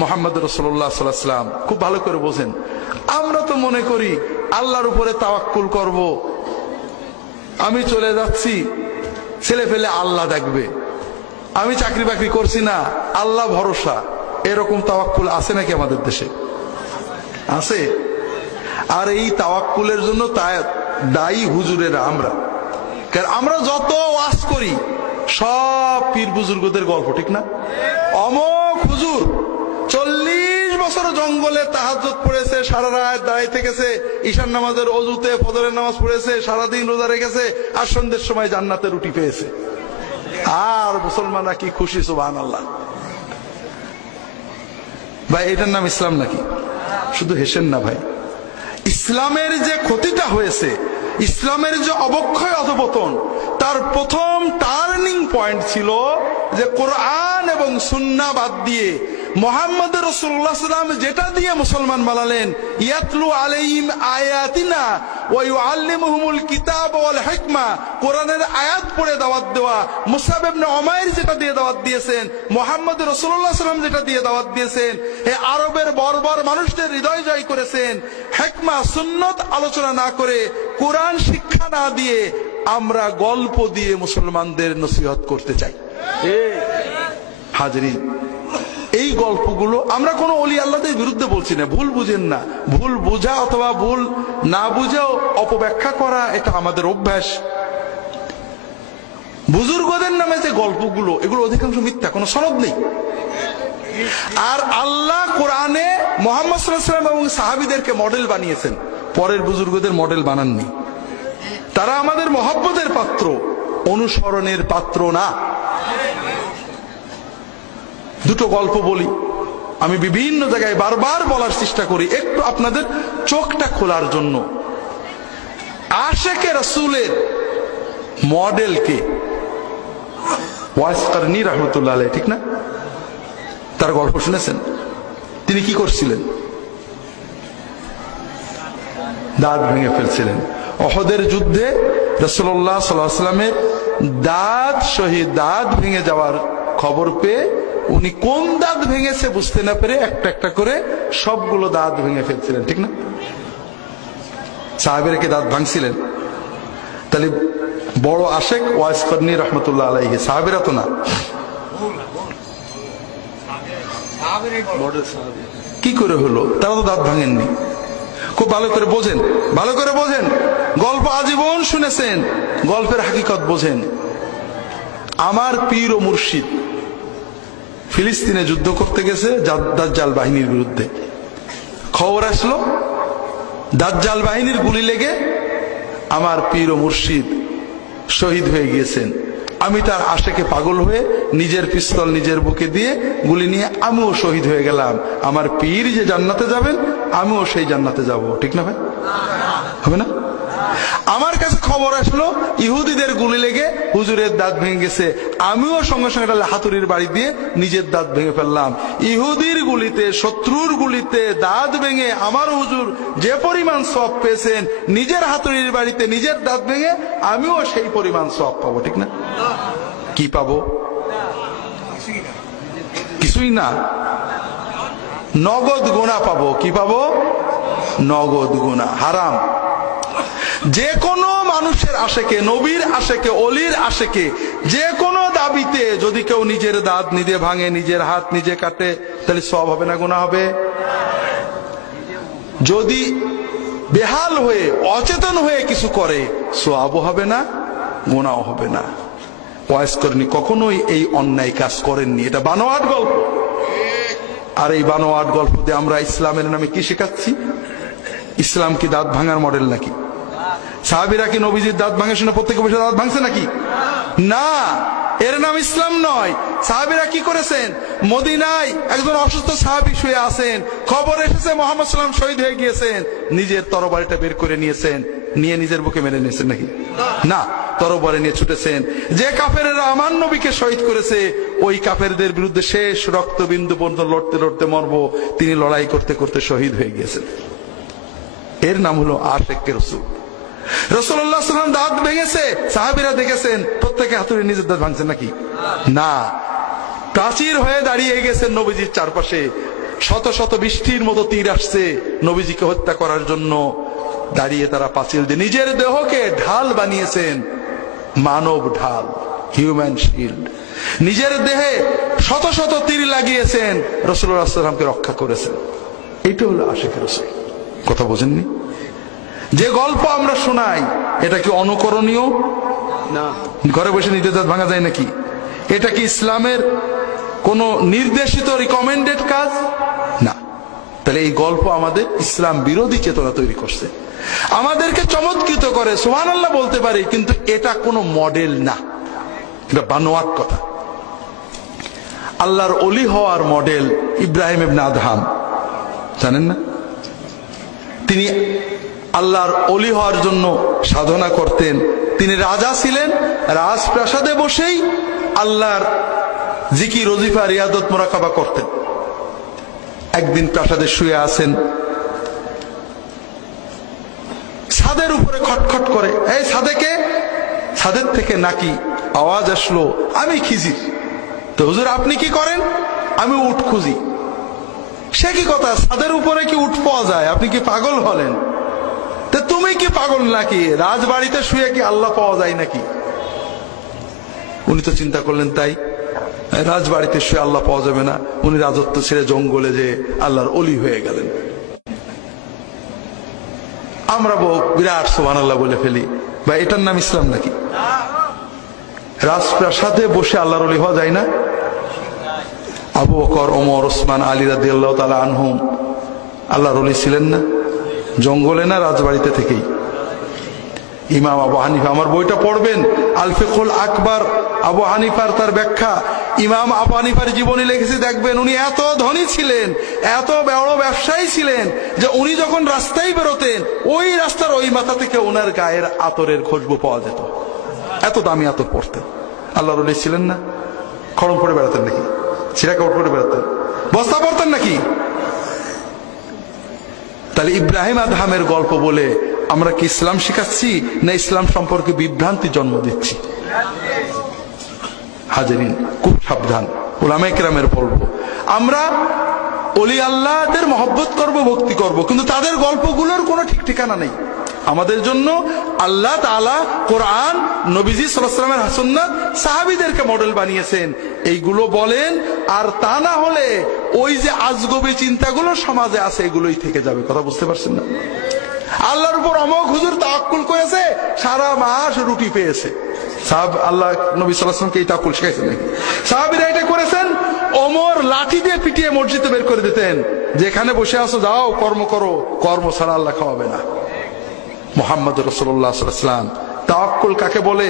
মুহাম্মদ রাসূলুল্লাহ সাল্লাল্লাহু আলাইহি ওয়াসাল্লাম খুব ভালো করে বোঝেন। আমরা তো মনে করি আল্লাহর উপরে তাওয়াক্কুল করব, আমি চলে যাচ্ছি, ছেলে ফেলে আল্লাহ দেখবে, আমি চাকরি বাকরি করছি না, আল্লাহ ভরসা। এরকম তাওয়াক্কুল আছে নাকি আমাদের দেশে? আছে। আর এই তাওয়াক্কুলের জন্য দায়ী হুজুরেরা আমরা। কারণ আমরা যত ওয়াজ করি সব পীর বুজুর্গদের গল্প, ঠিক না? অমক হুজুর 40 বছর জঙ্গলে তাহাজ্জুদ পড়েছে, সারা রাত দাঁড়িয়ে থেকেছে, ঈশান নামাজের ওযুতে ফজরের নামাজ পড়েছে, সারাদিন রোজা রেখেছে, আর সন্ধ্যের সময় জান্নাতের রুটি পেয়েছে। আর মুসলমানরা কি খুশি, সুবহানাল্লাহ। ভাই এটার নাম ইসলাম নাকি? শুধু হেসেন না ভাই। ইসলামের যে ক্ষতিটা হয়েছে, ইসলামের যে অবক্ষয় অধপতন, তার প্রথম টার্নিং পয়েন্ট ছিল যে কোরআন এবং সুন্নাহ বাদ দিয়ে মুহাম্মদ রাসূলুল্লাহ সাল্লাল্লাহু আলাইহি ওয়াসাল্লাম যেটা দিয়ে মুসলমান বানালেন, ইয়াতলু আলাইহিম আয়াতিনা ওয়া ইউআল্লিমুহুমুল কিতাব ওয়াল হিকমা, কোরআনের আয়াত পড়ে দাওয়াত দেওয়া। মুসআব ইবনে উমাইর যেটা দিয়ে দাওয়াত দিয়েছেন, মুহাম্মদ রাসূলুল্লাহ সাল্লাল্লাহু আলাইহি ওয়াসাল্লাম যেটা দিয়ে দাওয়াত দিয়েছেন, হে আরবের বর্বর মানুষদের হৃদয় জয় করেছেন। হিকমা সুন্নাত আলোচনা না করে, কোরআন শিক্ষা না দিয়ে আমরা গল্প দিয়ে মুসলমানদের নসিহত করতে চাই। হাজরিন, এই গল্পগুলো আমরা কোনো ওলি আল্লাহদের বিরুদ্ধে বলছি না, ভুল বুঝেন না। ভুল বোঝা অথবা ভুল না বুঝেও অপব্যাখ্যা করা এটা আমাদের অভ্যাস। বুজুর্গদের নামে যে গল্পগুলো, এগুলো অধিকাংশ মিথ্যা, কোনো সনদ নেই। আর আল্লাহ কোরআনে মুহাম্মদ সাল্লাল্লাহু আলাইহি ওয়াসাল্লাম এবং সাহাবীদেরকে মডেল বানিয়েছেন, পরের বুজুর্গদের মডেল বানাননি। তারা আমাদের মহব্বতের পাত্র, অনুসরণের পাত্র না। দুটো গল্প বলি, আমি বিভিন্ন জায়গায় বারবার বলার চেষ্টা করি, একটু আপনাদের চোখটা খোলার জন্য। আশিকে রাসূলের মডেল কে? ওয়াইস কারনী রাহমাতুল্লাহ আলাইহি, ঠিক না? তার গল্প শুনেছেন? তিনি কি করছিলেন? দাঁত ভেঙে ফেলছিলেন। উহুদের যুদ্ধে রাসূলুল্লাহ সাল্লাল্লাহু আলাইহি ওয়াসাল্লামের দাঁত ভেঙে যাওয়ার খবর পেয়ে উনি কোন দাঁত ভেঙেছে বুঝতে না পেরে একটা একটা করে সবগুলো দাঁত ভেঙে ফেলছিলেন, ঠিক না? সাহাবীরা কি দাঁত ভাঙছিলেন? তাহলে বড় আশেক ওয়াইস কারনী রাহমাতুল্লাহ আলাইহি, সাহাবীরা তো না। কি করে হলো? তারা তো দাঁত ভাঙেননি। খুব ভালো করে বোঝেন, ভালো করে বোঝেন। গল্প আজীবন শুনেছেন, গল্পের হাকিকত বোঝেন। আমার পীর ও মুর্শিদ ফিলিস্তিনে যুদ্ধ করতে গেছে দাজ্জাল বাহিনীর বিরুদ্ধে। খবর আসলো দাজ্জাল বাহিনীর গুলি লেগে আমার পীর ও মুর্শিদ শহীদ হয়ে গিয়েছেন। আমি তার আশেকে পাগল হয়ে নিজের পিস্তল নিজের বুকে দিয়ে গুলি নিয়ে আমিও শহীদ হয়ে গেলাম। আমার পীর যে জান্নাতে যাবেন, আমিও সেই জান্নাতে যাব, ঠিক না ভাই? হবে না? আমার কাছে খবর আসলো ইহুদিদের গুলি লেগে হুজুরের দাঁত ভেঙে গেছে, আমিও সঙ্গে সঙ্গে হাতুড়ির বাড়ি দিয়ে নিজের দাঁত ভেঙে ফেললাম। ইহুদির গুলিতে, শত্রুর গুলিতে দাঁত ভেঙে আমার হুজুর যে পরিমাণ সওয়াব পেয়েছেন, নিজের হাতুড়ির বাড়িতে নিজের দাঁত ভেঙে আমিও সেই পরিমাণ সওয়াব পাবো, ঠিক না? কি পাবো? কিছুই না, নগদ গুনাহ পাবো। কি পাবো? নগদ গুনাহ। হারাম। যে কোনো মানুষের আশেকে, নবীর আশেকে, অলির আশেকে, যে কোনো দাবিতে যদি কেউ নিজের দাঁত নিজে ভাঙে, নিজের হাত নিজে কাটে, তাহলে সওয়াব হবে না গুনাহ হবে? যদি বেহাল হয়ে অচেতন হয়ে কিছু করে, সওয়াবও হবে না, গুনাহও হবে না। ওয়াইস করেনি, কখনোই এই অন্যায় কাজ করেননি। এটা বানোয়াট গল্প। আর এই বানোয়াট গল্প দিয়ে আমরা ইসলামের নামে কি শেখাচ্ছি? ইসলাম কি দাঁত ভাঙার মডেল নাকি? সাহাবীরা কি নবীজির দাঁত ভাঙে শুনে প্রত্যেকে বসে দাঁত ভাঙছে নাকি? না, এর নাম ইসলাম নয়। সাহাবীরা কি করেছেন? মদিনায় একজন অসুস্থ সাহাবী শুয়ে আছেন, খবর এসেছে মুহাম্মদ সাল্লাল্লাহু আলাইহি ওয়াসাল্লাম শহীদ হয়ে গিয়েছেন, নিজের তরবারিটা বের করে নিয়েছেন, নিয়ে নিজের বুকে মেরে নিয়েছেন নাকি? না, তরবারি নিয়ে ছুটেছেন। যে কাফেরেরা আমার নবীকে শহীদ করেছে, ওই কাফেরদের বিরুদ্ধে শেষ রক্তবিন্দু পর্যন্ত লড়তে লড়তে মরবো, তিনি লড়াই করতে করতে শহীদ হয়ে গিয়েছেন। এর নাম হলো আশিকে রাসূল। রাসূলুল্লাহ সাল্লাল্লাহু আলাইহি ওয়াসাল্লাম দাঁত ভেঙেছে, সাহাবীরা দেখেছেন, প্রত্যেকে হাতুড়ি নিজের দাঁত ভাঙছেন নাকি? না, প্রাচীর হয়ে দাঁড়িয়ে গেছেন নবীজির চারপাশে। শত শত বৃষ্টির মতো তীর আসছে নবীজিকে হত্যা করার জন্য। দাঁড়িয়ে তারা পাঁচিল দিয়ে নিজের দেহকে ঢাল বানিয়েছেন, মানব ঢাল, হিউম্যান শিল্ড। নিজের দেহে শত শত তীর লাগিয়েছেন, রাসূলুল্লাহ সাল্লাল্লাহু আলাইহি ওয়াসাল্লামকে রক্ষা করেছেন। এইটা হলো আশিকে রাসূল। কথা বোঝেননি? যে গল্প আমরা শোনাই এটা কি অনুকরণীয় না? ঘরে বসে নিতে দাঁত ভাঙা যায় নাকি? এটা কি ইসলামের কোন নির্দেশিত রিকমেন্ডেড কাজ না। তাহলে এই গল্প আমাদের ইসলাম বিরোধী চেতনা তৈরি করছে, আমাদেরকে চমৎকৃত করে, সুবহানাল্লাহ বলতে পারি, কিন্তু এটা কোনো মডেল না, এটা বানোয়াট কথা। আল্লাহর ওলি হওয়ার মডেল ইব্রাহিম ইবনে আদহাম, জানেন না? তিনি আল্লাহর ওলি হওয়ার জন্য সাধনা করতেন। তিনি রাজা ছিলেন, রাজপ্রাসাদে বসেই আল্লাহর জিকির, ওজিফা, রিয়াদত, মুরাকাবা করতেন। একদিন প্রাসাদে শুয়ে আছেন, ছাদের উপরে খটখট করে, এই ছাদে কে? ছাদের থেকে নাকি আওয়াজ আসলো, আমি খিজির। তো হুজুর আপনি কি করেন? আমি উট খুঁজি। সে কি কথা, ছাদের উপরে কি উট পাওয়া যায়? আপনি কি পাগল হলেন? তো তুমি কি পাগল নাকি? রাজবাড়িতে শুয়ে কি আল্লাহ পাওয়া যায় নাকি? উনি তো চিন্তা করলেন তাই, রাজবাড়িতে শুয়ে আল্লাহ পাওয়া যাবে না। উনি রাজত্ব ছেড়ে জঙ্গলে যে আল্লাহর ওলি হয়ে গেলেন। আমরা বিরাট সুবহানাল্লাহ বলে ফেলি, বা এটার নাম ইসলাম নাকি? রাজপ্রাসাদে বসে আল্লাহর ওলি হওয়া যায় না? আবু বকর, ওমর, ওসমান, আলী রাদিয়াল্লাহু তাআলা আনহুম আল্লাহর ওলি ছিলেন না? জঙ্গলে না রাজবাড়িতে থেকেই? ইমাম আবু হানিফা, আমার বইটা পড়বেন, আল ফিকহুল আকবার, আবু হানিফার তার ব্যাখ্যা। ইমাম আবু হানিফার জীবনী লিখেছে, দেখবেন উনি এত ধনী ছিলেন, এত বড় ব্যবসায়ী ছিলেন যে উনি যখন রাস্তায় বেরোতেন ওই রাস্তার ওই মাথা থেকে ওনার গায়ের আতরের খুশবু পাওয়া যেত, এত দামি আতর পড়তেন। আল্লাহর ওলি ছিলেন না? খড়ম পরে বেড়াতেন নাকি? ছিঁড়া কাপড় পরে বেড়াতেন? বস্তা পড়তেন নাকি? তাহলে ইব্রাহিম আদহামের গল্প বলে আমরা কি ইসলাম শিখাচ্ছি, না ইসলাম সম্পর্কে বিভ্রান্তি জন্ম দিচ্ছি? হাজেরিন, খুব সাবধান। উলামায়ে কেরামের বলবো, আমরা ওলি আল্লাহদের মহব্বত করব, ভক্তি করব, কিন্তু তাদের গল্পগুলোর কোনো ঠিক ঠিকানা নেই। আমাদের জন্য আল্লাহ তাআলা কোরআন, নবীজি সাল্লাল্লাহু আলাইহি ওয়াসাল্লামের সুন্নাত, সাহাবীদেরকে মডেল বানিয়েছেন, এইগুলো বলেন। আর তা না হলে ওই যে আজগবি চিন্তাগুলো সমাজে আছে এগুলোই থেকে যাবে। কথা বুঝতে পারছেন না? আল্লাহর উপর অমোঘ হুজুর তাওয়াক্কুল করেছে, সারা মাস রুটি পেয়েছে। আল্লাহ নবী সাল্লাল্লাহু আলাইহি ওয়াসাল্লামকে এই তাওয়াক্কুল শিখাইছেন নাকি? সাহাবীরা এটা করেছেন। ওমর লাঠি দিয়ে পিটিয়ে মসজিদে বের করে দিতেন, যেখানে বসে আছো যাও কর্ম করো, কর্ম ছাড়া আল্লাহ খাওয়াবে না। মুহাম্মদ রাসূলুল্লাহ সাল্লাল্লাহু আলাইহি ওয়াসাল্লাম, তাওয়াক্কুল কাকে বলে?